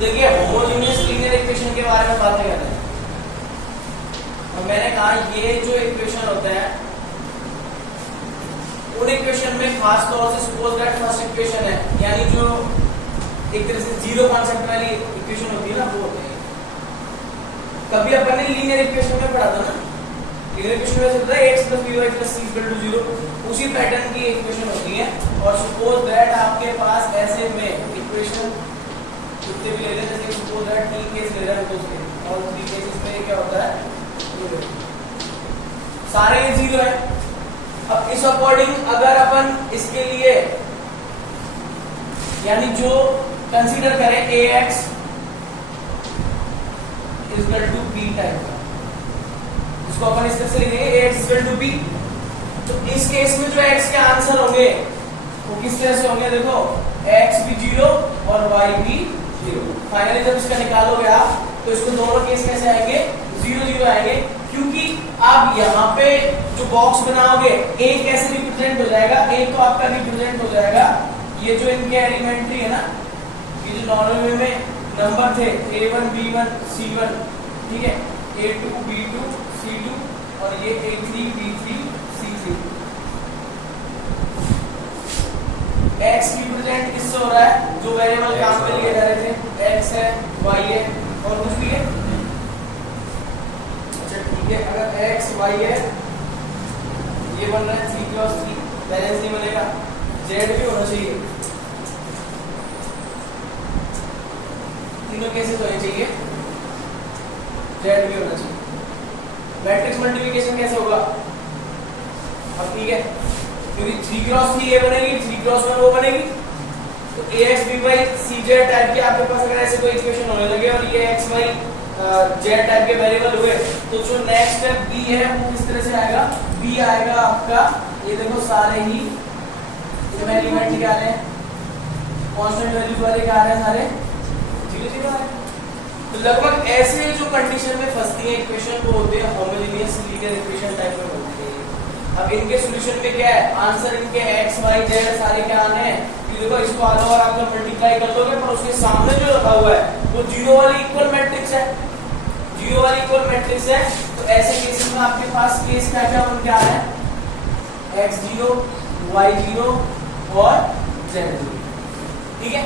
देखिए homogeneous linear equation के बारे में बातें कर रहे हैं। और मैंने कहा ये जो इक्वेशन होता है उन इक्वेशन में खास तौर से सपोज दैट फर्स्ट इक्वेशन है, यानी जो एक तरह से जीरो कॉन्सेप्ट वाली इक्वेशन होती है ना, वो होते हैं। कभी अपन ने लीनियर इक्वेशन में पढ़ा था ना, लीनियर इक्वेशन में होता है x + by + c = 0, उसी पैटर्न की इक्वेशन होती है। और सपोज दैट आपके पास ऐसे में इक्वेशन कितने भी ले लें, जैसे सपोज दैट 3 केस ले रहे हैं, तो और 3 केसेस में क्या होता है, सारे ये 0 है। अब इस अकॉर्डिंग अगर अपन इसके लिए यानी जो कंसीडर करें ax = b टाइप का, इसको अपन इस तरह से लिखेंगे ax = b। तो इस केस में जो x के आंसर होंगे वो किस तरह से होंगे, देखो x भी 0 और y भी 0। फाइनली जब इसका निकालोगे आप तो इसको दोनों केस कैसे आएंगे, 0 0 आएंगे, क्योंकि आप यहाँ पे जो बॉक्स बनाओगे a कैसे रिप्रेजेंट हो जाएगा, a तो आपका रिप्रेजेंट हो जाएगा ये जो इनके एलिमेंट्री है ना, ये जो नॉर्मल में नंबर थे a1 b1 c1, ठीक है, a2 b2 c2 और ये a3 b3 c3। x represent किससे हो रहा है, जो वेरिएबल काम पे लिए जा रहे थे, x है y है और कुछ भी है। अच्छा ठीक है, अगर x y है ये बन रहा है 3 + 3, बैलेंस नहीं बनेगा, z भी होना चाहिए, तीनों केसेस होने चाहिए, z भी होना चाहिए। मैट्रिक्स मल्टीप्लिकेशन कैसे होगा, अब ठीक है, क्योंकि 3 × 3 ये बनेगी, 3 × 1 वो बनेगी, तो ax by cz टाइप के आपके पास अगर ऐसे कोई इक्वेशन होने लगे और ये x y z टाइप के वेरिएबल हुए, तो जो नेक्स्ट स्टेप b है वो किस तरह से आएगा, b आएगा आपका, ये देखो सारे ही इसमें एलिमेंट क्या आ रहे हैं, कांस्टेंट वैल्यूज वाले क्या आ रहे हैं, सारे 0 0 आ रहे हैं। तो लगभग ऐसे जो कंडीशन में फंसती है इक्वेशन वो होते हैं होमोजेनियस लीनियर इक्वेशन टाइप में होते हैं। अब इनके सॉल्यूशन में क्या है, आंसर इनके x y z सारे क्या आने हैं, देखो इसको आधा और आप जब मल्टीप्लाई कर दोगे पर उसके सामने जो रखा हुआ है वो 0 वाली इक्वल मैट्रिक्स है, 0 वाली इक्वल मैट्रिक्स है। तो ऐसे केसेस में आपके पास केस क्या क्या बन के आ रहा है, x0 y0 और z0, ठीक है।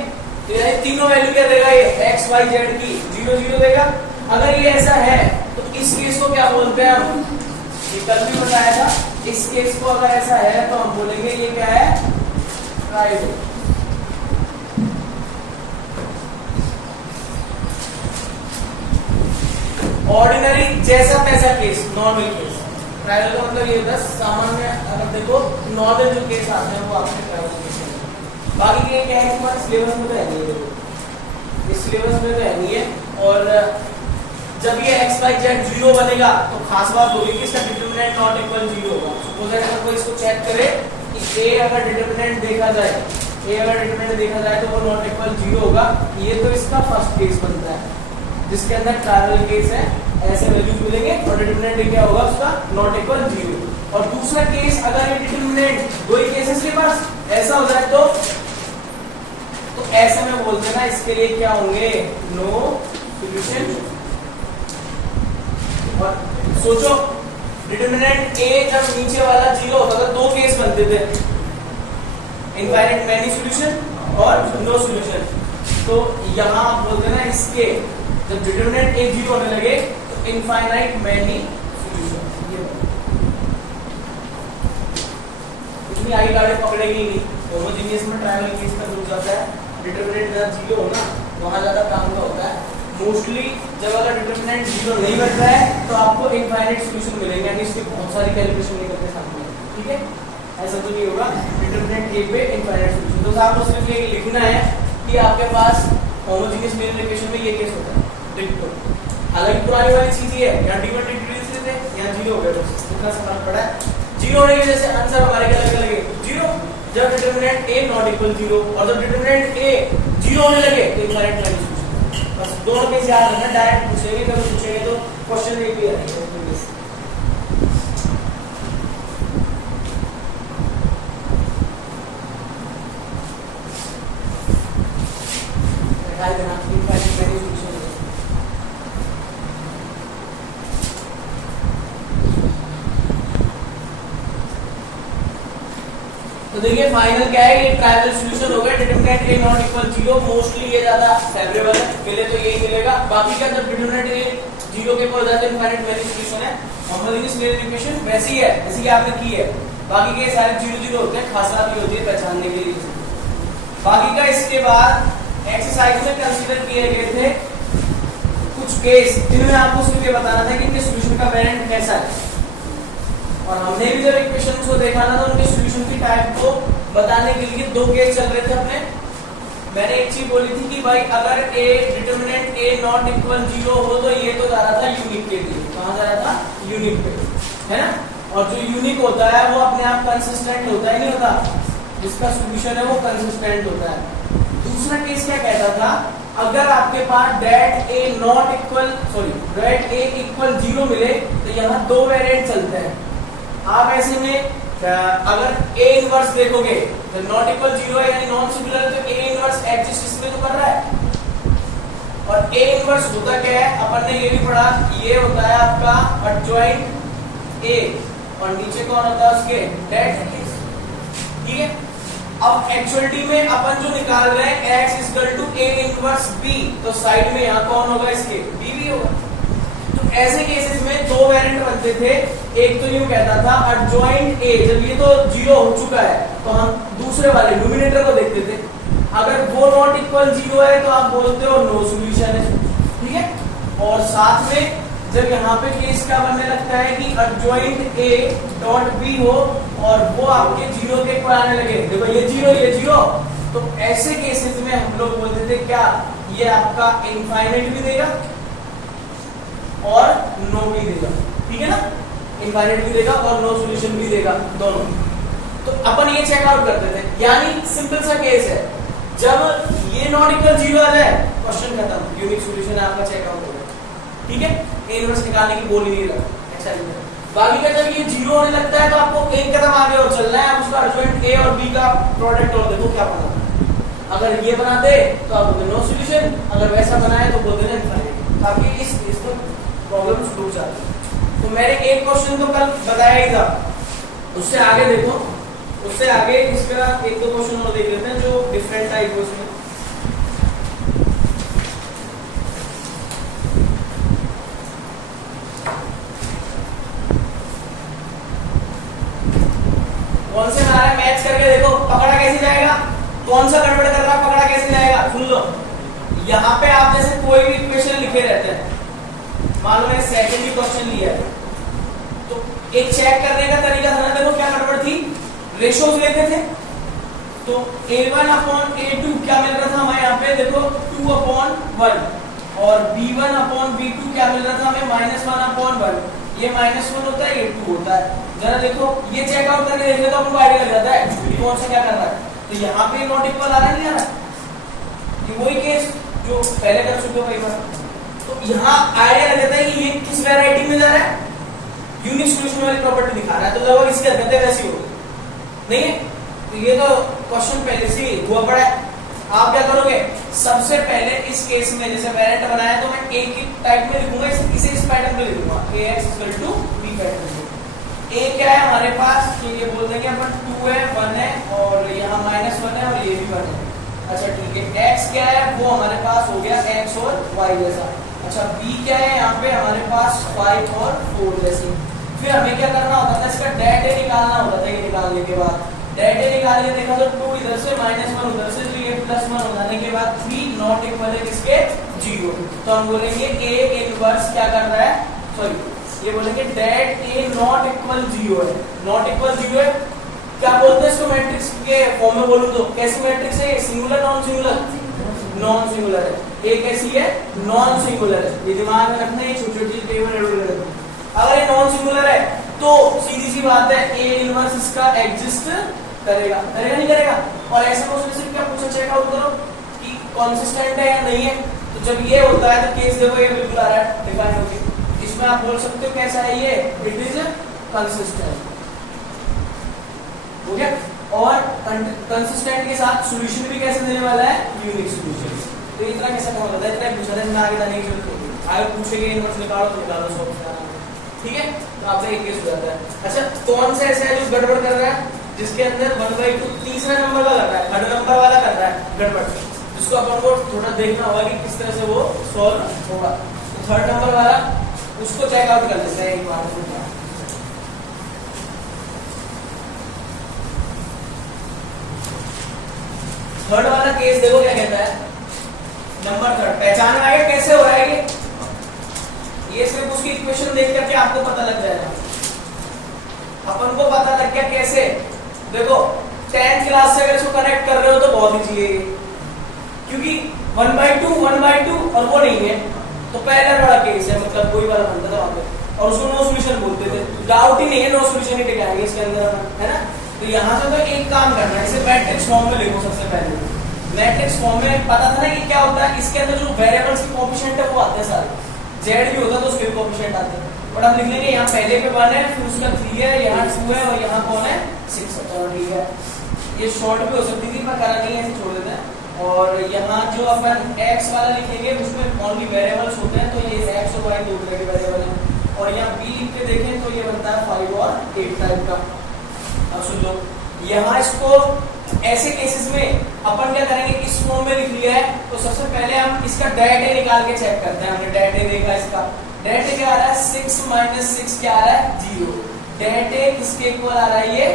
तो ये तीनों वैल्यू क्या देगा, ये x y z की 0 0 देगा। अगर ये ऐसा है तो इस केस को क्या बोलते हैं हम, ये कल भी बताया था, इस केस को अगर ऐसा है तो हम बोलेंगे ये क्या है, ट्राइड। ऑर्डिनरी जैसा तैसा केस, नॉर्मल केस। ट्रायंगल का मतलब ये होता है सामान्य, अगर देखो नॉर्मल जो केस आते हैं वो आपके ट्रायंगल केस हैं। बाकी के क्या है तुम्हारे सिलेबस में तो है नहीं, देखो इस सिलेबस में तो है नहीं है। और जब ये x y z 0 बनेगा तो खास बात होगी कि इसका डिटरमिनेंट नॉट इक्वल 0 होगा। सपोज अगर कोई इसको चेक करे कि a अगर डिटरमिनेंट देखा जाए, a अगर डिटरमिनेंट देखा जाए तो वो नॉट इक्वल 0 होगा। ये तो इसका फर्स्ट केस बनता है जिसके अंदर ट्रायंगल केस है, ऐसे वैल्यूज मिलेंगे और डिटरमिनेंट क्या होगा उसका नॉट इक्वल 0। और दूसरा केस अगर ये डिटरमिनेंट दो ही केसेस के पास ऐसा हो जाए तो ऐसे में बोलते हैं ना, इसके लिए क्या होंगे, नो सॉल्यूशन। और सोचो डिटरमिनेंट a जब नीचे वाला 0 होता था, दो केस बनते थे, इनफाइनाइट मैनी सॉल्यूशन और नो सॉल्यूशन। तो यहां आप बोलते हैं ना, इसके जब डिटरमिनेंट a 0 होने लगे तो इनफाइनाइट मैनी सॉल्यूशन। इतनी आई गाड़ी पकड़ेगी नहीं। होमोजेनियस में ट्रायंगल केस का रूल जाता है, डिटरमिनेंट जब 0 हो ना वहां ज्यादा काम का होता है। मोस्टली जब अगर डिटरमिनेंट 0 नहीं बन रहा है तो आपको इनफाइनाइट सॉल्यूशन मिलेंगे, यानी इसके बहुत सारी कैलकुलेशन निकलते सामने, ठीक है। ऐसा तो नहीं होगा डिटरमिनेंट a पे इनफाइनाइट सॉल्यूशन। तो आपको सिर्फ ये लिखना है कि आपके पास होमोजेनियस लीनियर इक्वेशन में ये केस होता है, डिटो। हालांकि पुरानी वाली चीज ये है, यहाँ d1 d2 थे, यहाँ 0 हो गया, तो कितना सा फर्क पड़ा है। 0 होने की वजह से आंसर हमारे क्या लगने लगे, 0। जब डिटरमिनेंट a नॉट इक्वल 0 और जब डिटरमिनेंट a 0 होने लगे तो इनफाइनाइट मैनी सॉल्यूशन। बस दोनों केस याद रखना, डायरेक्ट पूछेंगे, कभी पूछेंगे तो क्वेश्चन एक भी आएगा। दिखाई देना देखिए फाइनल क्या है, ये ट्रायंगल सॉल्यूशन हो गया, determinant A not equal 0, mostly ये ज्यादा फेवरेबल है, मिले तो यही मिलेगा। बाकी का जब डिटरमिनेंट ए 0 के ऊपर हो जाता है इनफाइनाइट वैल्यू सॉल्यूशन है, होमोजेनियस लिनियर इक्वेशन वैसी ही है जैसे कि आपने की है। बाकी के सारे 0 0 होते हैं, खास बात ये होती है पहचानने के लिए। बाकी का इसके बाद एक्सरसाइज में कंसीडर किए गए थे कुछ केस, जिनमें आपको सिर्फ ये बताना था कि इनके सॉल्यूशन का वेरिएंट कैसा है, और हमने भी जब इक्वेशंस को देखा ना तो उनके सॉल्यूशन की टाइप को बताने के लिए दो केस चल रहे थे अपने। मैंने एक चीज बोली थी कि भाई अगर ए डिटरमिनेंट ए नॉट इक्वल 0 हो तो ये तो जा रहा था यूनिक के लिए, कहां जा रहा था, यूनिक पे, है ना। और जो यूनिक होता है वो अपने आप कंसिस्टेंट होता है, नहीं होता, जिसका सॉल्यूशन है वो कंसिस्टेंट होता है। दूसरा केस क्या कहता था, अगर आपके पास det A not equal det A equal 0 मिले तो यहाँ दो वेरिएंट चलते हैं। आप ऐसे में अगर ए इनवर्स देखोगे तो नॉट इक्वल 0 है यानी नॉन सिंगुलर है, तो ए इनवर्स एग्जिस्ट इसमें तो कर रहा है। और ए इनवर्स होता क्या है, अपन ने ये भी पढ़ा, ये होता है आपका एडजॉइंट ए और नीचे कौन होता है उसके, डेट ए, ठीक है। अब एक्चुअलिटी में अपन जो निकाल रहे हैं x equal to a inverse b, तो साइड में यहाँ कौन होगा, इसके b भी होगा। तो ऐसे केसेस में दो वेरिएंट बनते थे, एक तो यूं कहता था एडजॉइंट a, जब ये तो 0 हो चुका है तो हम दूसरे वाले न्यूमरेटर को देखते थे, अगर वो नॉट इक्वल 0 है तो आप बोलते हो नो सॉल्यूशन है, ठीक है। और साथ में जब यहाँ पे केस क्या बनने लगता है कि एडजॉइंट a डॉट b हो और वो आपके 0 के इक्वल आने लगे, देखो ये 0 ये 0, तो ऐसे केसेस में हम लोग बोलते थे क्या, ये आपका इनफाइनाइट भी देगा और नो भी देगा, ठीक है ना, इनफाइनाइट भी देगा और नो सॉल्यूशन भी देगा, दोनों। तो अपन ये चेक आउट करते थे, यानी सिंपल सा केस है, जब ये नॉट इक्वल 0 आ जाए क्वेश्चन खत्म, यूनिक सॉल्यूशन आपका चेक आउट हो गया, ठीक है। ए इनवर्स निकालने की बोल ही नहीं रहा, अच्छा नहीं है। बाकी का जब ये 0 होने लगता है तो आपको एक कदम आगे और चलना है, आप उसका एडजॉइंट ए और बी का प्रोडक्ट और देखो क्या बना। अगर ये बना दे तो आप बोलते नो सॉल्यूशन, अगर वैसा बनाए तो बोलते हैं इनफाइनाइट, ताकि इसमें प्रॉब्लम्स रुक जाती है। तो मैंने एक क्वेश्चन तो कल बताया ही था, उससे आगे देखो, उससे आगे इसका एक दो क्वेश्चन और देख लेते हैं जो डिफरेंट टाइप है उसमें। कौन से बना रहा है मैच करके देखो, पकड़ा कैसे जाएगा, कौन सा गड़बड़ कर रहा है पकड़ा कैसे जाएगा, सुन लो। यहाँ पे आप जैसे कोई भी इक्वेशन लिखे रहते हैं, मालूम है सेकंड ही क्वेश्चन लिया है, तो एक चेक करने का तरीका था ना, देखो क्या गड़बड़ थी, रेशोज लेते थे, तो a1 अपॉन a2 क्या मिल रहा था हमें यहाँ पे, देखो 2 अपॉन 1, और b1 अपॉन b2 क्या मिल रहा था हमें, -1 अपॉन 1, ये -1 होता है, ये 2 होता है। जरा देखो ये चेक आउट करके देखने तो आपको आइडिया लग जाता है कि कौन सा क्या कर रहा है। तो यहाँ पे नॉट इक्वल आ रहा है, नहीं आ रहा, ये वही केस जो पहले कर चुके हो कई बार। तो यहाँ आइडिया लग जाता है कि ये किस वैरायटी में जा रहा है, यूनिक सॉल्यूशन वाली प्रॉपर्टी दिखा रहा है, तो लगभग इसकी हरकतें वैसी होगी, नहीं है। तो ये तो क्वेश्चन पहले से ही हुआ पड़ा है। आप क्या करोगे, सबसे पहले इस केस में जैसे वेरिएंट बनाया तो मैं एक ही टाइप में लिखूंगा, इसे इस पैटर्न में लिखूंगा, ax b पैटर्न में। a क्या है हमारे पास, ये बोल देंगे अपन 2 है 1 है और यहाँ -1 है और ये भी 1 है, अच्छा ठीक है। x क्या है, वो हमारे पास हो गया x और y जैसा, अच्छा b क्या है, यहाँ पे हमारे पास 5 और 4 जैसी। फिर हमें क्या करना होता था, इसका डेट ए निकालना होता था, ये निकालने के बाद डेट ए निकाल के देखा तो 2 इधर से -1 उधर से, तो ये +1 हो जाने के बाद 3 नॉट इक्वल है किसके, 0, तो हम बोलेंगे a इनवर्स क्या कर रहा है, सॉरी ये बोलेंगे डेट ए नॉट इक्वल 0 है, नॉट इक्वल 0 है, क्या बोलते हैं इसको मैट्रिक्स के फॉर्म में बोलूं तो कैसी मैट्रिक्स है, singular non singular, non singular है, ए कैसी है, नॉन सिंगुलर है, ये दिमाग में रखना है, छोटी छोटी टेबल ऐड कर दो। अगर ये नॉन सिंगुलर है तो सीधी सी बात है ए इनवर्स इसका एग्जिस्ट करेगा, करेगा नहीं करेगा। और ऐसे क्वेश्चन से क्या पूछा, चेक आउट करो कि कंसिस्टेंट है या नहीं है, तो जब ये होता है तो केस देखो ये बिल्कुल आ रहा है डिफाइन होके, इसमें आप बोल सकते हो कैसा है ये, इट इज कंसिस्टेंट, हो गया। और कंसिस्टेंट के साथ सॉल्यूशन भी कैसे देने वाला है, यूनिक सॉल्यूशन। तो इतना कैसा काम होता है, इतना पूछा था, इसमें आगे जाने की जरूरत नहीं है, आगे पूछेंगे इनवर्स निकालो तो निकालो सब, ठीक है। तो आपका एक केस हो जाता है। अच्छा कौन सा ऐसा है जो गड़बड़ कर रहा है, जिसके अंदर 1/2 तीसरा नंबर का कर रहा है, थर्ड नंबर वाला कर रहा है गड़बड़, जिसको अपन को थोड़ा देखना होगा कि किस तरह से वो सॉल्व होगा। तो थर्ड नंबर वाला उसको चेक आउट कर लेते हैं एक बार। थर्ड वाला केस देखो क्या कहता है, नंबर थर्ड पहचान में आएगा कैसे हो रहा है ये सिर्फ उसकी इक्वेशन देख करके आपको पता लग जाएगा। अपन को पता लग गया कैसे, देखो 10th क्लास से अगर इसको कनेक्ट कर रहे हो तो बहुत इजी है, क्योंकि 1/2 और वो नहीं है, तो पहला बड़ा केस है, मतलब कोई वाला बनता था वहां पे और उसको नो सॉल्यूशन बोलते थे, डाउट ही नहीं है, नो सॉल्यूशन ही टिकाएंगे इसके अंदर, है ना। तो यहाँ से तो एक काम करना है, इसे मैट्रिक्स फॉर्म में लिखो सबसे पहले। मैट्रिक्स फॉर्म में पता था ना कि क्या होता है, इसके अंदर जो वेरिएबल्स के कोएफिशिएंट है वो आते हैं सारे, जेड भी होता है तो उसके भी कोएफिशिएंट आते हैं, और हम लिख लेंगे यहाँ पहले पे 1 है, फिर उसका 3 है, यहाँ 2 है और यहाँ कौन है 6 है, चलो ठीक है। ये शॉर्ट भी हो सकती थी पर करा नहीं है, ऐसे छोड़ देते हैं। और यहाँ जो अपन x वाला लिखेंगे उसमें ओनली वेरिएबल्स होते हैं, तो ये x और y दो तरह के वेरिएबल हैं, और यहाँ b लिख के देखें तो ये बनता है 5 और 8 टाइप का। अब सुन लो, यहाँ इसको ऐसे केसेस में अपन क्या करेंगे, इस फॉर्म में लिख लिया है तो सबसे पहले हम इसका डेट ए निकाल के चेक करते हैं। हमने डेट ए देखा, इसका डेट ए क्या आ रहा है, 6 - 6 क्या आ रहा है 0, डेट ए किसके इक्वल आ रहा है, ये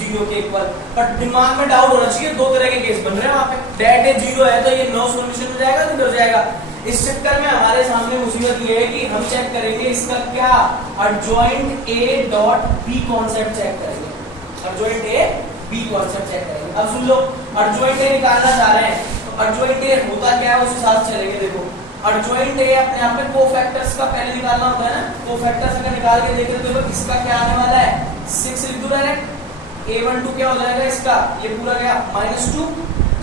0 के इक्वल। पर दिमाग में डाउट होना चाहिए, दो तरह के केस बन रहे हैं वहां पे, डेट ए 0 है तो ये नो सॉल्यूशन हो जाएगा, किधर जाएगा। इस चक्कर में हमारे सामने मुसीबत ये है कि हम चेक करेंगे इसका क्या, adjoint A dot B concept check करेंगे, adjoint A B concept check करेंगे। अब सुन लो, एडजॉइंट ए निकालना चाह रहे हैं तो एडजॉइंट ए होता क्या है उस हिसाब से चलेंगे। देखो एडजॉइंट ए अपने आप में कोफैक्टर्स का पहले निकालना होता है ना, कोफैक्टर्स अगर निकाल के देख रहे हो तो इसका क्या आने वाला है 6 लिख दो डायरेक्ट, a12 क्या हो जाएगा इसका, ये पूरा गया -2,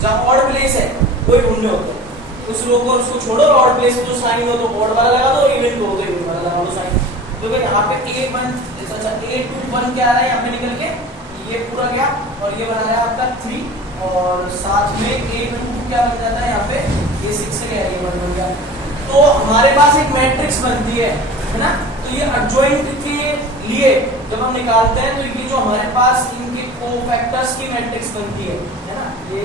जहां ऑड प्लेस है कोई ढूंढने होते हैं उस रो को, उसको छोड़ो, ऑड प्लेस जो साइन हो तो ऑड वाला लगा दो, इवन को हो तो इवन वाला लगा दो साइन। तो फिर यहाँ पे a1 अच्छा a21 क्या आ रहा है यहाँ पे निकल के, ये पूरा गया और ये बना रहा है आपका 3, और साथ में a22 क्या बन जाता है यहाँ पे, ये 6 से गया, ये 1 बन गया। तो हमारे पास एक मैट्रिक्स बनती है ना, तो ये एडजॉइंट के लिए जब हम निकालते हैं तो ये जो हमारे पास इनके कोफैक्टर्स की मैट्रिक्स बनती है ना, ये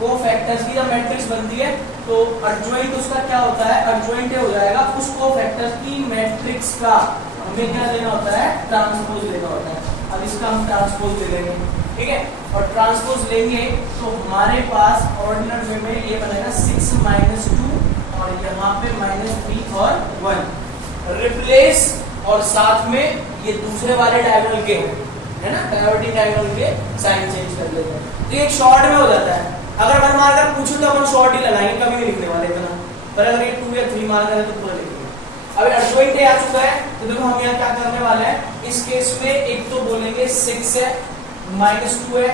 कोफैक्टर्स की जब मैट्रिक्स बनती है तो एडजॉइंट उसका क्या होता है, एडजॉइंट हो जाएगा उस कोफैक्टर्स की मैट्रिक्स का हमें क्या लेना होता है, ट्रांसपोज लेना होता है। अब इसका हम ट्रांसपोज ले लेंगे, ठीक है, और ट्रांसपोज लेंगे तो हमारे पास ऑर्डिनल वे में ये बनेगा 6 - 2 और यहाँ पे -3 और 1 रिप्लेस, और साथ में ये दूसरे वाले डायगोनल के है ना, डायवर्टिंग डायगोनल के साइन चेंज कर लेते हैं, तो ये शॉर्ट में हो जाता है। अगर 1 मार्कर पूछो तो अपन शॉर्ट ही लगाएंगे, कभी नहीं लिखने वाले इतना, पर अगर ये 2 या 3 मार्कर है तो पूरा लिखेंगे। अब एडजॉइंट ए आ चुका है तो देखो हम यहाँ क्या करने वाले हैं, इस केस में एक तो बोलेंगे 6 है, -2 है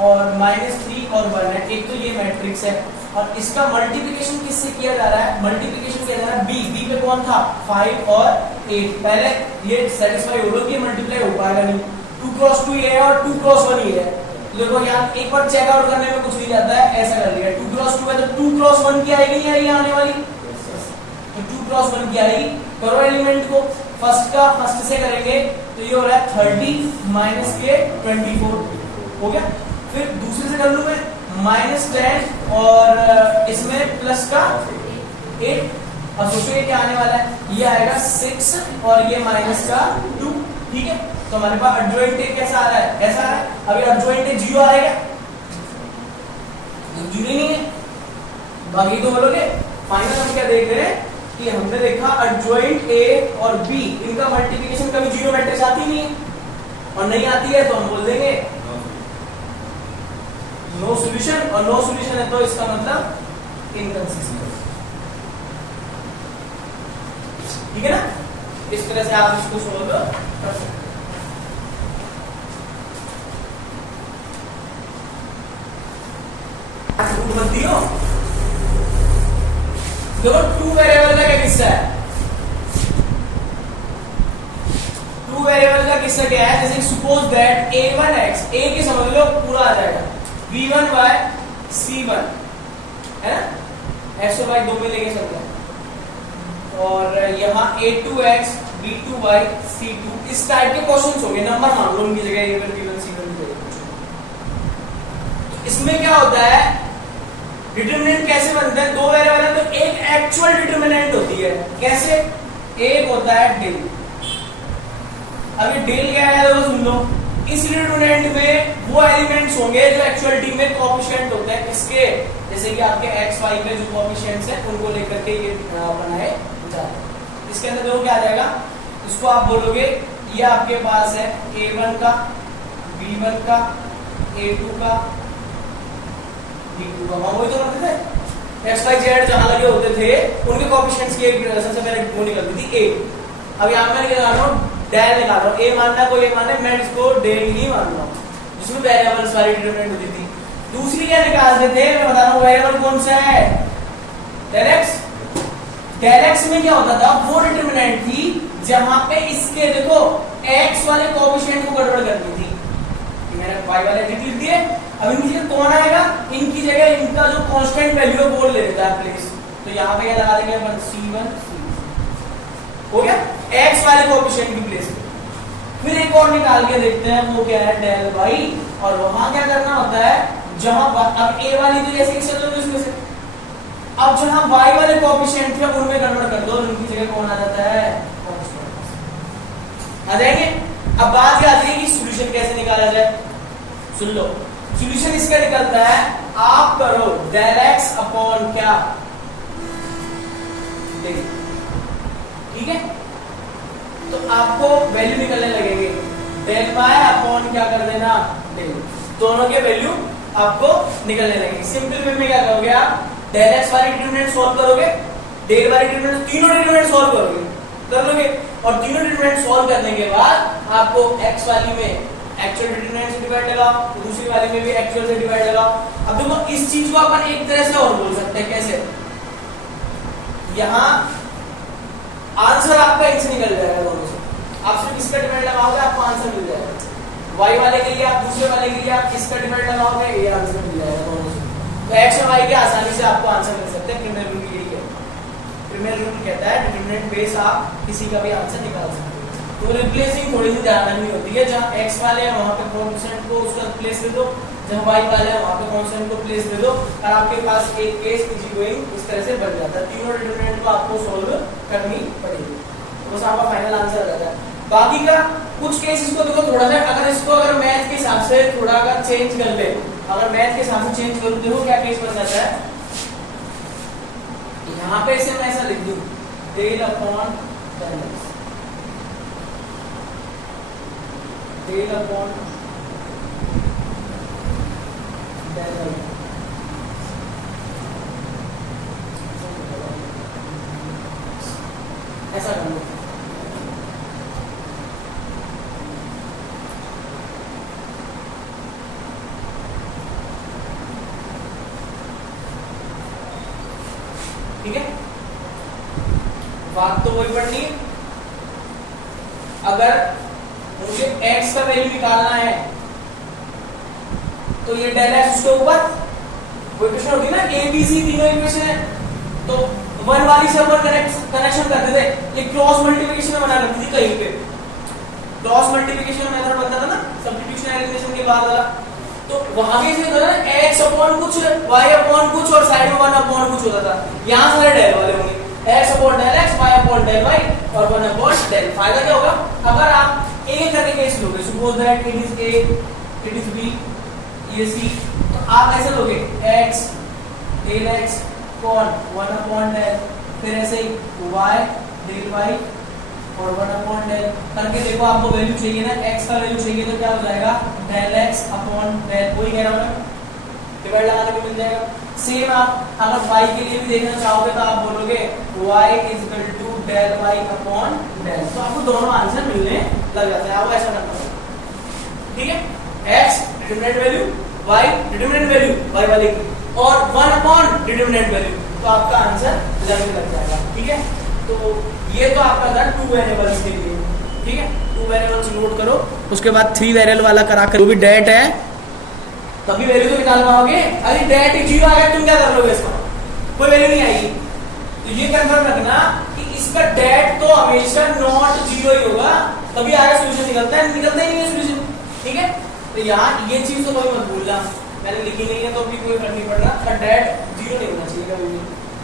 और -3 और 1 है, एक तो ये मैट्रिक्स है, और इसका मल्टीप्लिकेशन किससे किया जा रहा है, मल्टीप्लिकेशन किया जा रहा है बी पे कौन था 5 और 8, पहले ये सेटिस्फाई हो लो कि मल्टीप्लाई हो पाएगा नहीं, 2 × 2 ये है और 2 × 1 ये है। देखो यहाँ एक बार चेक आउट करने में कुछ नहीं जाता है, ऐसा कर लिया 2 × 2 है तो 2 × 1 की आएगी नहीं, ये आने वाली तो 2 × 1 की आएगी। करो एलिमेंट को, फर्स्ट का फर्स्ट से करेंगे तो ये हो रहा है 30 - के 24 हो गया, फिर दूसरे से कर लूं मैं -10 और इसमें प्लस का 8, और सोचो ये क्या आने वाला है, ये आएगा 6 और ये माइनस का 2, ठीक है। तो हमारे पास एडजॉइंट ए कैसा आ रहा है, ऐसा आ रहा है। अभी एडजॉइंट ए 0 आ रहा है क्या, 0 नहीं है, बाकी तो बोलोगे। फाइनल हम क्या देख रहे हैं कि हमने देखा एडजॉइंट ए और बी इनका मल्टीप्लिकेशन कभी 0 मैट्रिक्स आती नहीं है, और नहीं आती है तो हम बोल देंगे नो सॉल्यूशन, और नो सॉल्यूशन है तो इसका मतलब इनकंसिस्टेंट, ठीक है ना। इस तरह से आप इसको सोल्व कर सकते हैं। बनती हो देखो 2 वेरिएबल का क्या किस्सा है, 2 वेरिएबल का किस्सा क्या है, जैसे सपोज दैट a1x, a की समझ लो पूरा आ जाएगा, b1y c1 है ना, x और y दो में लेके चलते हैं, और यहाँ a2x B2 by C2 इस टाइप के क्वेश्चंस होंगे, नंबर मान लो उनकी जगह A1 B1 C1 की जगह। तो इसमें क्या होता है, डिटरमिनेंट कैसे बनता है, दो वेरिएबल है तो एक एक्चुअल डिटरमिनेंट होती है, कैसे, एक होता है डेल। अभी डेल क्या है तो सुन लो, इस डिटरमिनेंट में वो एलिमेंट्स होंगे जो एक्चुअलिटी में कोएफिशिएंट होते हैं किसके, जैसे कि आपके x y के जो कोएफिशिएंट्स हैं उनको लेकर के ये बनाए जाते हैं। इसके अंदर देखो क्या आ जाएगा, इसको आप बोलोगे ये आपके पास है a1 का, b1 का, a2 का, b2 का। वही तो करते थे x y z जहां लगे होते थे उनके कोएफिशिएंट्स की एक सबसे पहले वो निकलती थी a। अब यहां मैं निकाल रहा हूं डेल निकाल रहा हूं, a मानना कोई a माने, मैं इसको डेल ही मान रहा हूं जिसमें वेरिएबल्स वाली डिटरमिनेंट होती थी। दूसरी क्या निकालते थे, मैं बता रहा हूं वेरिएबल कौन सा है, डेल x। डेल x में क्या होता था, वो डिटरमिनेंट थी जहां पे इसके देखो x वाले कोएफिशिएंट को गड़बड़ करनी थी, मैंने y वाले लिख दिए। अब इनकी जगह कौन आएगा, इनकी जगह इनका जो कांस्टेंट वैल्यू है वो ले लेता है प्लेस, तो यहां पे क्या लगा देंगे अपन c1 हो गया x वाले कोएफिशिएंट की प्लेस पे। फिर एक और निकाल के देखते हैं वो क्या है, डेल y, और वहां क्या करना होता है, जहां अब a वाली तो ऐसे चल रही है इसमें से, अब जहां y वाले कोएफिशिएंट थे उनमें गड़बड़ कर दो, उनकी जगह कौन आ जाता है, आ जाएंगे। अब बात क्या आती है कि सॉल्यूशन कैसे निकाला जाए, सुन लो सॉल्यूशन इसका निकलता है, आप करो डेल x अपॉन क्या, देखिए ठीक है, तो आपको वैल्यू निकलने लगेंगे, डेल y अपॉन क्या कर देना डेल, दोनों के वैल्यू आपको निकलने लगेंगे। सिंपल वे में क्या करोगे आप, डेल x वाली डिटरमिनेंट सॉल्व करोगे, डेल वाली डिटरमिनेंट, तीनों डिटरमिनेंट सॉल्व करोगे, कर लोगे, और तीनों डिटरमिनेंट सॉल्व करने के बाद आपको x वाली में एक्चुअल डिटरमिनेंट से डिवाइड लगाओ, दूसरी वाली में भी एक्चुअल से डिवाइड लगाओ। अब देखो इस चीज को अपन एक तरह से और बोल सकते हैं, कैसे, यहां आंसर आपका इनसे निकल जाएगा दोनों से, आप सिर्फ इसका डिवाइड लगाओगे आपको आंसर मिल जाएगा, y वाले के लिए आप दूसरे वाले के लिए आप इसका डिवाइड लगाओगे ये आंसर मिल जाएगा दोनों से। तो x और y के आसानी से आपको आंसर मिल सकते हैं, प्रीमियर रूल यही है, प्रीमियर रूल कहता है डिटरमिनेंट बेस आप किसी का भी आंसर निकाल सकते हो। तो रिप्लेसिंग थोड़ी सी ध्यान रखनी होती है, जहां x वाले हैं वहां पे कोएफिशिएंट को उसका प्लेस दे दो, जहां y वाले हैं वहां पे कोएफिशिएंट को प्लेस दे दो, और आपके पास एक केस इजी गोइंग इस तरह से बन जाता है। तीनों डिटरमिनेंट को आपको सॉल्व करनी पड़ेगी, तो बस आपका फाइनल आंसर आ जाता है। बाकी का कुछ केसेस को देखो थोड़ा सा, अगर इसको अगर मैथ के हिसाब से थोड़ा अगर चेंज कर ले, अगर मैथ के हिसाब से चेंज करूं, देखो क्या केस बन जाता है, यहां पे इसे मैं ऐसा लिख दूं del upon del x, del upon del y, ऐसा कर लो। ठीक है, बात तो वही पढ़नी है। अगर मुझे x का वैल्यू निकालना है तो ये डेल x उसके ऊपर वो इक्वेशन होगी ना, a b c तीनों इक्वेशन है, तो वन वाली से अपन कनेक्शन करते थे, ये क्रॉस मल्टीप्लिकेशन में बना लेती थी कहीं पे, क्रॉस मल्टीप्लिकेशन मेथड बनता था ना सब्स्टिट्यूशन एलिमिनेशन के बाद वाला, तो वहां भी इसे होता था x अपॉन कुछ y अपॉन कुछ और साइड में 1 अपॉन कुछ होता था, यहां सारे डेल वाले होंगे, x upon del x, y upon del y और 1 अपॉन डेल। फायदा क्या होगा, अगर आप a करके केस लोगे, suppose that it is a, it is b, ये c, तो आप ऐसे लोगे x डेल x कौन 1 अपॉन डेल, फिर ऐसे ही y डेल y और 1 अपॉन डेल करके देखो, आपको वैल्यू चाहिए ना, x का वैल्यू चाहिए तो क्या हो जाएगा डेल x अपॉन डेल, वही कह रहा हूं मैं, डिवाइड लगाने को मिल जाएगा। सेम आप अगर y के लिए भी देखना चाहोगे तो आप बोलोगे y is equal to del y upon del, तो आपको दोनों आंसर मिलने लग जाते हैं, आपको ऐसा करना होगा। ठीक है, x determinant value, y determinant value y वाले की, और 1 अपॉन डिटरमिनेंट वैल्यू, तो आपका आंसर लगने लग जाएगा। ठीक है, तो ये तो आपका था 2 वेरिएबल्स के लिए। ठीक है, 2 वेरिएबल्स नोट करो, उसके बाद 3 वेरिएबल वाला करा कर, वो भी डेट है तभी वैल्यू तो निकाल पाओगे। अरे डेट 0 आ गया, तुम क्या कर लोगे, इसका कोई वैल्यू नहीं आएगी, तो ये कंफर्म रखना कि इसका डेट तो हमेशा नॉट जीरो ही होगा, तभी आगे सॉल्यूशन निकलता है, निकलता ही नहीं है सॉल्यूशन। ठीक है, तो यहाँ ये चीज तो कभी मत भूलना, मैंने लिखी नहीं है तो भी कोई फर्क नहीं पड़ रहा, पर डेट जीरो नहीं होना चाहिए कभी भी।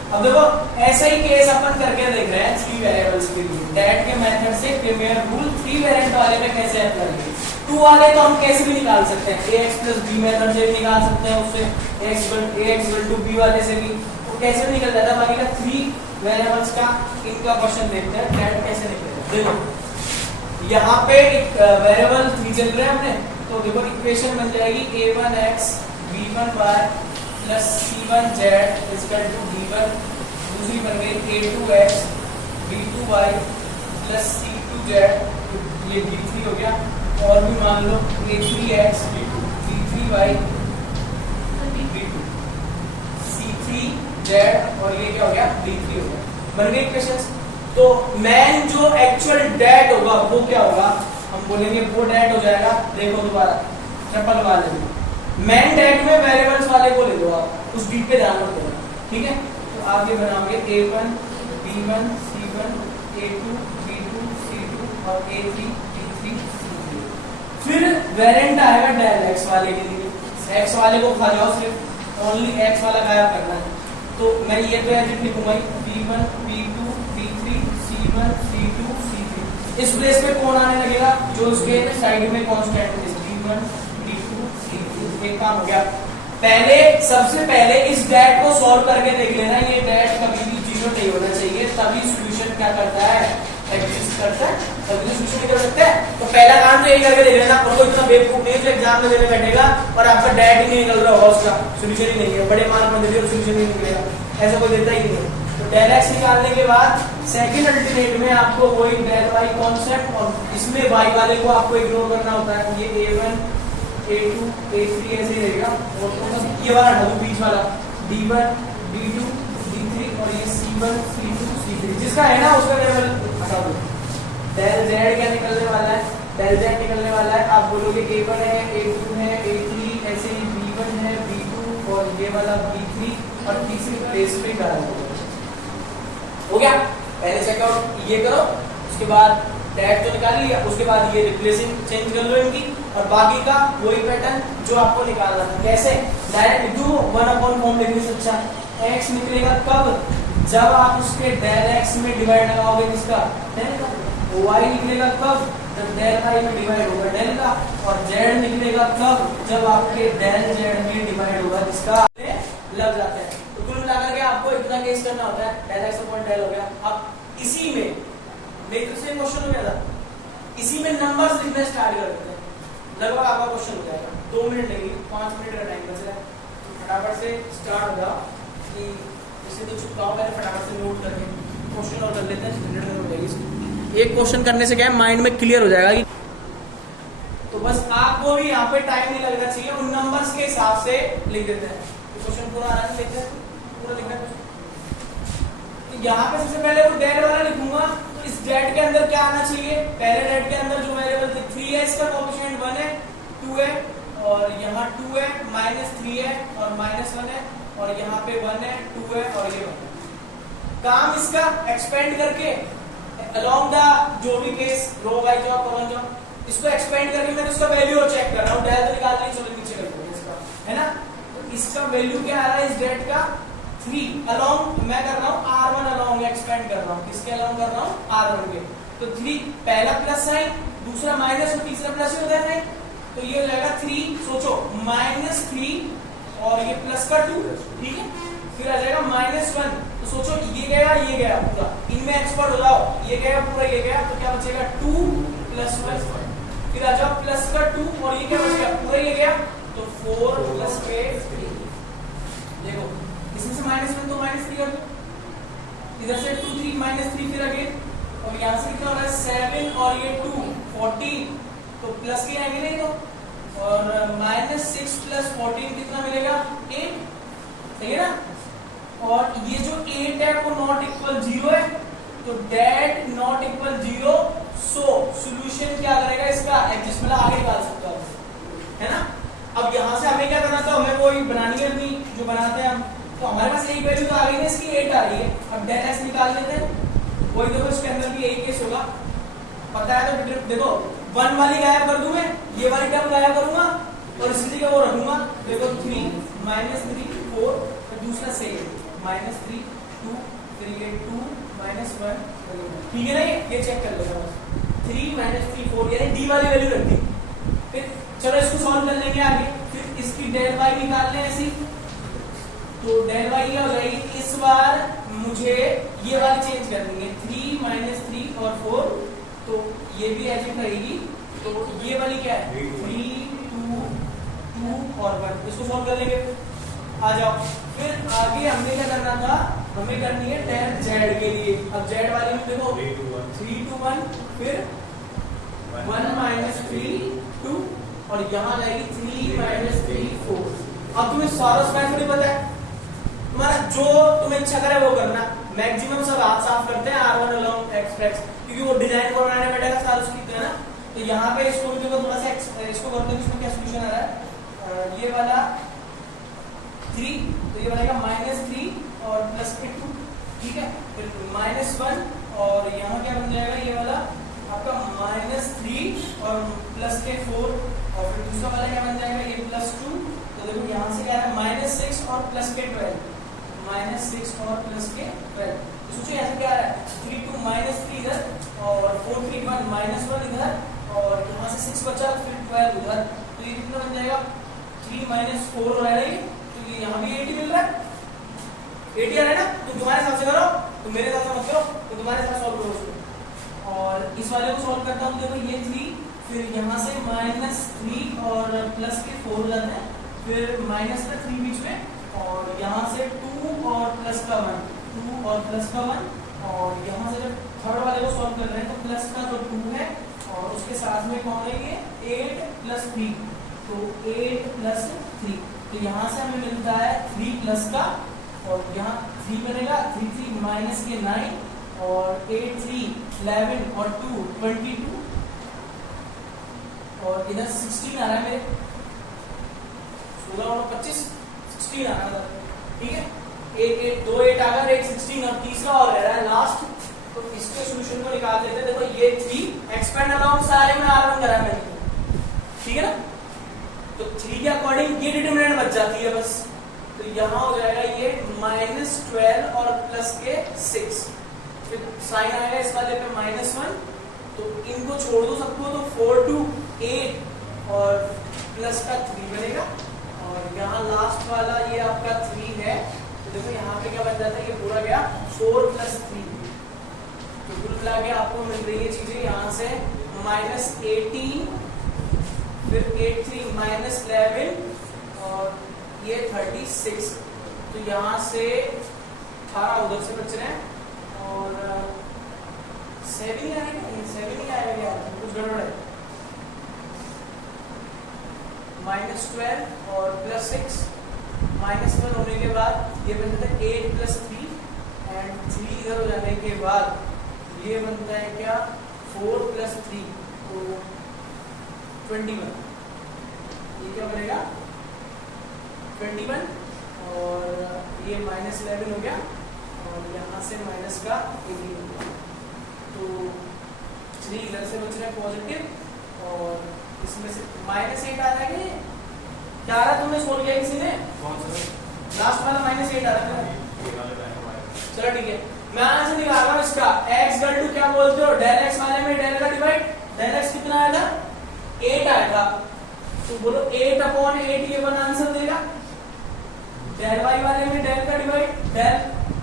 अब देखो ऐसा ही केस अपन करके देख रहे हैं 3 वेरिएबल्स के लिए, डेट के मेथड से प्रीमियर रूल 3 वेरिएंट वाले में कैसे अप्लाई करेंगे। 2 वाले तो हम कैसे भी निकाल सकते हैं, ax + b मेथड से भी निकाल सकते हैं, उससे ax = b वाले से भी वो कैसे भी निकल जाता है। बाकी का 3 वेरिएबल्स का इनका क्वेश्चन देखते हैं, डेट कैसे निकलेगा। देखो यहाँ पे एक वेरिएबल 3 चल रहे हैं अपने, तो देखो इक्वेशन बन जाएगी a1x b1y + c1z = b1, दूसरी बन गई a2x b2y + c2z, ये b3 हो गया, और भी मान लो a3x b3y b2 c3z, और ये क्या हो गया b3 हो गया, बन गई इक्वेशंस। तो मेन जो एक्चुअल डेट होगा वो क्या होगा, हम बोलेंगे वो डेट हो जाएगा, देखो दोबारा ट्रिपल वाले में मेन डेट में वेरिएबल्स वाले को ले लो आप, उस डीप पे ध्यान रखो। ठीक है, तो आगे बनाओगे a1 b1 c1 a2 b2 c2 और a3 b3 c3। फिर वेरिएंट आएगा डेल x वाले के लिए, x वाले को खा जाओ, सिर्फ ओनली x वाला गायब करना है। तो मैं ये तो एडिट लिखूंगा b1 b2 b3 c1 c2 c3, इस प्लेस पे कौन आने लगेगा, जो उसके साइड में कांस्टेंट है b1 b2 c3। एक काम हो गया, पहले सबसे पहले इस डेट को सॉल्व करके देख लेना, ये डेट कभी भी जीरो नहीं होना चाहिए, तभी सॉल्यूशन क्या करता है, एग्जिस्ट करता है, तभी सॉल्यूशन निकल सकता है। तो पहला काम तो यही करके देख लेना, और कोई इतना बेवकूफ नहीं है जो एग्जाम में देने बैठेगा और आपका डेट ही नहीं निकल रहा होगा, उसका सॉल्यूशन ही नहीं है, बड़े मार्क में दे और सॉल्यूशन नहीं निकलेगा, ऐसा कोई देता ही नहीं है। तो डेल x निकालने के बाद सेकंड अल्टरनेट में आपको वही डेल y कांसेप्ट, और इसमें y वाले को आपको इग्नोर करना होता है, ये a1 a2 a3 ऐसे ही रहेगा, और ये वाला हटा दो बीच वाला b1 b2 b3, और ये c1 c2 c3 जिसका है ना उसका लेवल हटा दो। डेल z क्या निकलने वाला है, डेल z निकलने वाला है, आप बोलोगे a1 है a2 है a3, ऐसे ही b1 है b2, और ये वाला b3, और तीसरी प्लेस पे डाल दो। हो गया, पहले चेकआउट ये करो, उसके बाद डेट तो निकाल लिया, उसके बाद ये रिप्लेसिंग चेंज कर लो इनकी, और बाकी का वही पैटर्न जो आपको निकालना था। कैसे, डायरेक्ट दो 1/, फॉर्म लिखने से अच्छा x निकलेगा कब, जब आप उसके डेल x में डिवाइड लगाओगे किसका, डेल का। y निकलेगा कब, जब डेल y में डिवाइड होगा डेल का, और z निकलेगा कब, जब आपके डेल z में डिवाइड होगा जिसका लग जाता है। तो कुल मिलाकर के आपको इतना केस करना होता है, डेल x अपॉन डेल हो गया। अब इसी में मेट्रिक्स से क्वेश्चन हो गया था, इसी में नंबर्स लिखना स्टार्ट कर देते हैं, लगभग आपका क्वेश्चन हो जाएगा, 2 मिनट नहीं 5 मिनट का टाइम बचेगा, फटाफट से स्टार्ट हो जाओ कि इसे तो चुपकाओ, पहले फटाफट से नोट करके क्वेश्चन और कर लेते हैं, मिनट में हो जाएगी। एक क्वेश्चन करने से क्या है, माइंड में क्लियर हो जाएगा कि, तो बस आपको भी यहाँ पे टाइम नहीं लगना चाहिए, उन नंबर्स के हिसाब से लिख देते हैं। क्वेश्चन पूरा आराम से लिखते हैं, पूरा लिखना है। तो यहाँ पे सबसे पहले वो डेट वाला लिखूंगा, तो इस डेट के अंदर क्या आना चाहिए, पहले डेट के अंदर जो वेरिएबल 3 है, इसका कोएफिशिएंट 1 है 2 है, और यहाँ 2 है -3 है और -1 है, और यहाँ पे 1 है 2 है और ये 1 है। काम इसका एक्सपेंड करके अलोंग द जो भी केस रो बाय जॉब कॉलम जॉब, इसको एक्सपेंड करके मैं इसका वैल्यू और चेक कर रहा हूँ, डेल तो निकाल ली, चलो नीचे कर दो इसका, है ना। तो इसका वैल्यू क्या आ रहा है इस डेट का 3 अलोंग, मैं कर रहा हूँ r1 अलोंग, एक्सपेंड कर रहा हूँ, किसके अलोंग कर रहा हूँ, r1 के। तो 3 पहला प्लस साइन, दूसरा माइनस और तीसरा प्लस ही होता है, तो ये हो जाएगा 3, सोचो -3 और ये प्लस का 2, ठीक है। फिर आ जाएगा -1, तो सोचो ये गया पूरा, इनमें एक्सपर्ट हो जाओ, ये गया पूरा, ये गया, तो क्या बचेगा 2 + 1। फिर आ जाओ प्लस का 2 और ये क्या बच गया, पूरा ये गया, तो 4 + 3। देखो इसमें से -1 तो -3 कर दो, इधर से 2 3 -3 फिर अगेन, और यहाँ से कितना हो रहा है 7 और ये 2 14, तो प्लस के आएंगे नहीं तो, और -6 + 14 कितना मिलेगा 8, सही है ना। और ये जो 8 है वो नॉट इक्वल 0 है, तो det not equal 0, so solution क्या करेगा इसका, एग्जिस्ट, मतलब आगे निकाल सकता है ना। अब यहाँ से हमें क्या करना था, हमें वही बनानी है अपनी जो बनाते हैं हम, तो हमारे पास एक वैल्यू तो आ गई है, इसकी 8 आ रही है, अब डेल x निकाल लेते हैं, वही देखो इसके अंदर भी यही केस होगा, पता है तो देखो 1 वाली गायब कर दूं मैं, ये वाली टर्म गायब करूंगा और इसी जगह वो रखूंगा। देखो 3 -3 4 और दूसरा सेम -3 2 3 8 2 -1, ठीक है ना? ये चेक कर लेगा बस। 3 -3 4 यानी डी वाली वैल्यू रख दी। फिर चलो इसको सॉल्व कर लेंगे आगे। फिर इसकी डेल वाई निकाल लें ऐसी, तो डेल वाई क्या हो जाएगी? इस बार मुझे ये वाली चेंज करनी है, 3 -3 और 4, तो ये भी ऐसे रहेगी। तो ये वाली क्या है? 3 2 2 और 1, इसको सॉल्व कर लेंगे। आ जाओ, फिर आगे हमने क्या करना था? हमें करनी है tan z के लिए। अब z वाली में देखो 3 2 1, फिर 1 -3 2 और यहाँ जाएगी 3 -3 4। अब तुम्हें सारा मैथड नहीं पता है, तुम्हारा जो तुम्हें इच्छा करे वो करना। मैक्सिमम सब हाथ साफ करते हैं R1 along x, क्योंकि वो डिजाइन को बनाने बैठेगा सारा उसकी है ना। तो यहाँ पे इसको भी देखो थोड़ा सा इसको करते हैं, इसमें क्या सॉल्यूशन आ रहा है? ये वाला 3, तो ये बनेगा -3 और प्लस के 2, ठीक है? फिर -1 और यहाँ क्या बन जाएगा? ये वाला आपका -3 और प्लस के 4, और फिर दूसरा वाला क्या बन जाएगा? ये +2। तो देखो यहाँ से क्या है? -6 और प्लस के 12, -6 और प्लस के 12। तो सोचो यहाँ से क्या आ रहा है? 3 2 -3 इधर और 4 3 1 -1 इधर, और यहाँ से 6 बचा, फिर 12 उधर। तो ये कितना बन जाएगा? 3 - 4 हो रहा है, तो ये यहाँ भी 80 मिल रहा है। 80 आ रहा है ना? तुम तुम्हारे हिसाब से करो, तुम मेरे हिसाब से मत करो, तो तुम्हारे हिसाब से सॉल्व करो उसको। और इस वाले को सॉल्व करता हूँ, देखो ये 3, फिर यहाँ से -3 और प्लस के 4 हो जाता है, फिर माइनस का 3 बीच में, और यहाँ से 2 और प्लस का 1, 2 और प्लस का 1, और यहाँ से जब थर्ड वाले को सॉल्व कर रहे हैं तो प्लस का तो 2 है, और उसके साथ में कौन है? ये 8 + 3, तो 8 + 3, तो यहाँ से हमें मिलता है 3 प्लस का, और यहाँ 3 बनेगा, 3 3 माइनस के 9, और 8 3 11 और 2 22, और इधर 16 आ रहा है मेरे, 16 और 25 16 आ रहा है, ठीक है? एक 2 8 आ गया, एक 16 और तीसरा और रह रहा है लास्ट। तो इसके सॉल्यूशन को निकाल देते हैं। देखो ये 3 एक्सपेंड अलोंग सारे में R1 करा मैंने, ठीक है ना? तो 3 के अकॉर्डिंग ये डिटरमिनेंट बच जाती है बस। तो यहाँ हो जाएगा ये -12 और प्लस के 6, फिर साइन आएगा इस वाले पे -1, तो इनको छोड़ दो सबको, तो 4 2 8 और प्लस का 3 बनेगा, और यहाँ लास्ट वाला ये आपका 3 है। तो देखो यहाँ पे क्या बन जाता है? ये पूरा गया 4 + 3, तो कुल मिला के आपको मिल रही है चीजें यहाँ से -18, फिर 8 3 -11 और ये 36। तो यहाँ से 18 उधर से बच रहे हैं, और 7 ही आएगा, 7 ही आएगा यार, कुछ गड़बड़ है। -12 और +6, -1 होने के बाद ये बन जाता है 8 + 3, एंड 3 इधर हो जाने के बाद ये बनता है क्या? 4 + 3, तो 21। ये क्या बनेगा? 21, और ये -11 हो गया, और यहाँ से माइनस का 18 हो गया। तो 3 इधर से बच रहा है पॉजिटिव, और इसमें से -8 आ रहा है। क्या आ रहा तुमने सोल्व किया किसी ने? कौन सा? लास्ट वाला -8 आ रहा है। चलो ठीक है, मैं आंसर निकाल रहा हूँ इसका। x = क्या बोलते हो? डेल x वाले में डेल का डिवाइड, डेल x कितना आएगा? 8 आएगा, तो बोलो 8/8 ये बना आंसर देगा। डेल y वाले में डेल का डिवाइड, डेल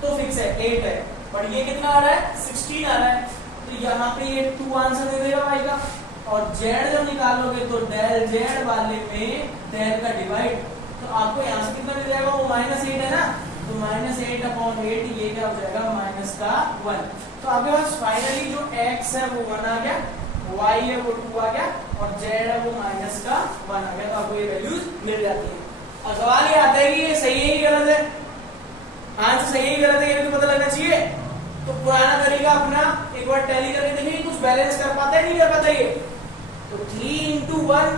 तो फिक्स है 8 है, पर ये कितना आ रहा है? 16 आ रहा है, तो यहाँ पे ये 2 आंसर दे देगा y का। और z जब निकालोगे तो डेल z वाले में डेल का डिवाइड, तो आपको यहाँ से कितना मिल जाएगा? वो -8 है ना, तो -8/8 ये क्या हो जाएगा? -1। तो आपके पास फाइनली जो x है वो 1 आ गया, y है वो 2 आ गया, और z है वो -1 आ गया। तो आपको ये वैल्यूज मिल जाती है। और सवाल ये आता है कि ये सही है कि गलत है? आंसर सही है कि गलत है ये भी तो पता लगना चाहिए। तो पुराना तरीका अपना एक बार टैली करके देखिए, कुछ बैलेंस कर पाता है नहीं कर पाता ये। तो 3 × 1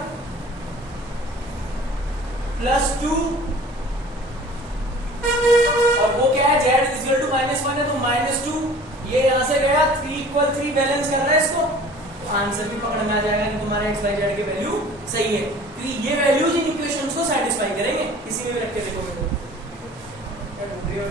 + 2, और वो क्या है? z = -1 है, तो -2, ये यहां से गया 3 इक्वल 3 बैलेंस कर रहा है इसको, तो आंसर भी पकड़ में आ जाएगा कि तुम्हारा एक्स वाई जेड की वैल्यू सही है, क्योंकि ये वैल्यूज इन इक्वेशंस को सेटिस्फाई करेंगे। किसी में भी रख के देखो मेरे को क्या ढूंढ रही हो?